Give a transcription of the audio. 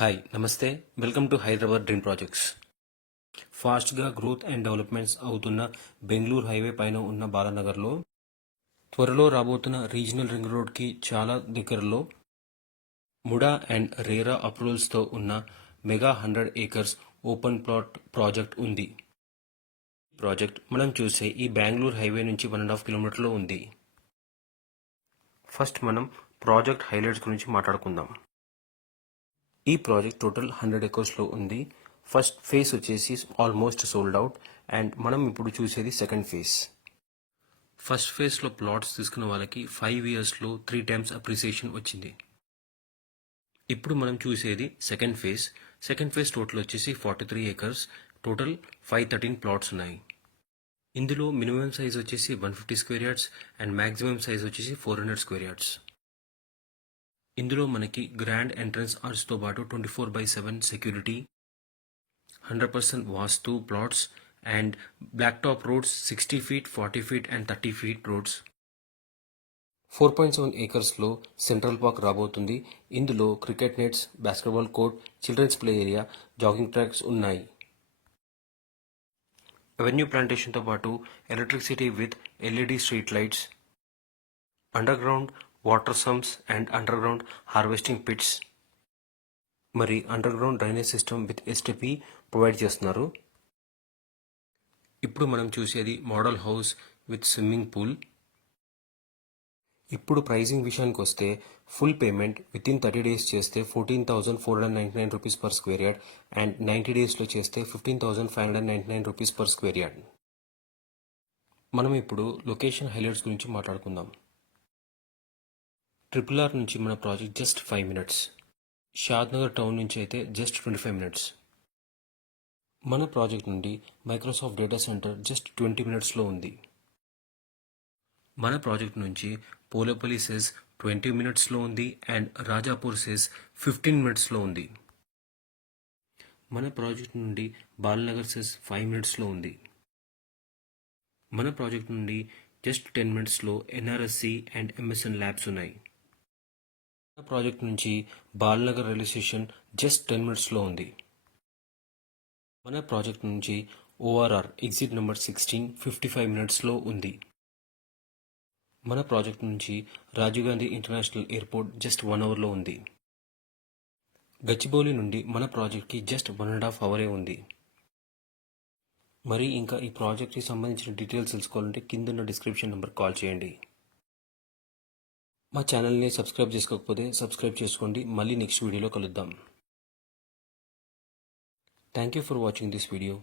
Hi నమస్తే welcome to Hyderabad dream projects. ఫాస్ట్గా growth and developments అవుతున్న బెంగళూరు హైవే పైన ఉన్న బాలానగర్లో త్వరలో రాబోతున్న రీజనల్ రింగ్ రోడ్కి చాలా దగ్గరలో ముడా అండ్ రేరా అప్రూవల్స్తో ఉన్న mega 100 acres open plot project ఉంది. ఈ ప్రాజెక్ట్ మనం చూసే ఈ బెంగళూరు హైవే నుంచి 1.5 కిలోమీటర్లో ఉంది. ఫస్ట్ మనం ప్రాజెక్ట్ హైలైట్స్ గురించి మాట్లాడుకుందాం. ఈ ప్రాజెక్ట్ టోటల్ 100 ఎకర్స్లో ఉంది. ఫస్ట్ ఫేజ్ వచ్చేసి ఆల్మోస్ట్ సోల్డ్ అవుట్ అండ్ మనం ఇప్పుడు చూసేది సెకండ్ ఫేజ్. ఫస్ట్ ఫేజ్లో ప్లాట్స్ తీసుకున్న వాళ్ళకి 5 ఇయర్స్లో 3 టైమ్స్ అప్రిసియేషన్ వచ్చింది. ఇప్పుడు మనం చూసేది second phase. Second phase total వచ్చేసి 43 ఏకర్స్, టోటల్ 513 ప్లాట్స్ ఉన్నాయి. ఇందులో మినిమం సైజ్ వచ్చేసి 150 square yards and maximum size వచ్చేసి 400 స్క్వేర్ యార్డ్స్. ఇందులో మనకి గ్రాండ్ ఎంట్రన్స్ ఆర్చ్తో పాటు 24/7 security, 100% vastu plots and black top roads 60 feet, 40 feet and 30 feet roads. 4.7 ఏకర్స్లో సెంట్రల్ పార్క్ రాబోతుంది. ఇందులో cricket nets, basketball court, children's play area, jogging tracks ఉన్నాయి. Avenue ప్లాంటేషన్తో పాటు electricity with LED street lights, underground water sumps and underground harvesting pits, మరి underground drainage system with STP provide చేస్తున్నారు. ఇప్పుడు మనం చూసేది model house with swimming pool. ఇప్పుడు pricing విషయానికి వస్తే full payment with in 30 days చేస్తే 14,499 rupees per square yard and 90 daysలో చేస్తే 15,599 రూపీస్ పర్ స్క్వేర్ యార్డ్. మనం ఇప్పుడు లొకేషన్ హైలైట్స్ గురించి మాట్లాడుకుందాం. RRR నుంచి మన project just 5 minutes. Shadnagar town నుంచి అయితే జస్ట్ 25 minutes. మన ప్రాజెక్ట్ నుండి మైక్రోసాఫ్ట్ డేటా సెంటర్ జస్ట్ 20 minutesలో ఉంది. మన ప్రాజెక్ట్ నుంచి పోలేపల్లి సెస్ 20 minutesలో ఉంది అండ్ రాజాపూర్ సెస్ 15 minutesలో ఉంది. మన ప్రాజెక్ట్ నుండి బాలనగర్ సెస్ 5 minutesలో ఉంది. మన ప్రాజెక్ట్ నుండి just 10 minutesలో NRSC and MSN labs ఉన్నాయి. మన ప్రాజెక్ట్ నుంచి బాలనగర్ రైల్వే స్టేషన్ జస్ట్ 10 minutesలో ఉంది. మన ప్రాజెక్ట్ నుంచి ORR ఎగ్జిట్ నెంబర్ 16 55 minutesలో ఉంది. మన ప్రాజెక్ట్ నుంచి Rajiv Gandhi international airport just 1 hourలో ఉంది. గచ్చిబౌలి నుండి మన ప్రాజెక్ట్కి జస్ట్ 1.5 hour ఉంది. మరి ఇంకా ఈ ప్రాజెక్ట్కి సంబంధించిన డీటెయిల్స్ తెలుసుకోవాలంటే కింద డిస్క్రిప్షన్ నెంబర్ కాల్ చేయండి. మా ఛానల్ని సబ్స్క్రైబ్ చేసుకోకపోతే సబ్స్క్రైబ్ చేసుకోండి. మళ్ళీ నెక్స్ట్ వీడియోలో కలుద్దాం. Thank you for watching this video.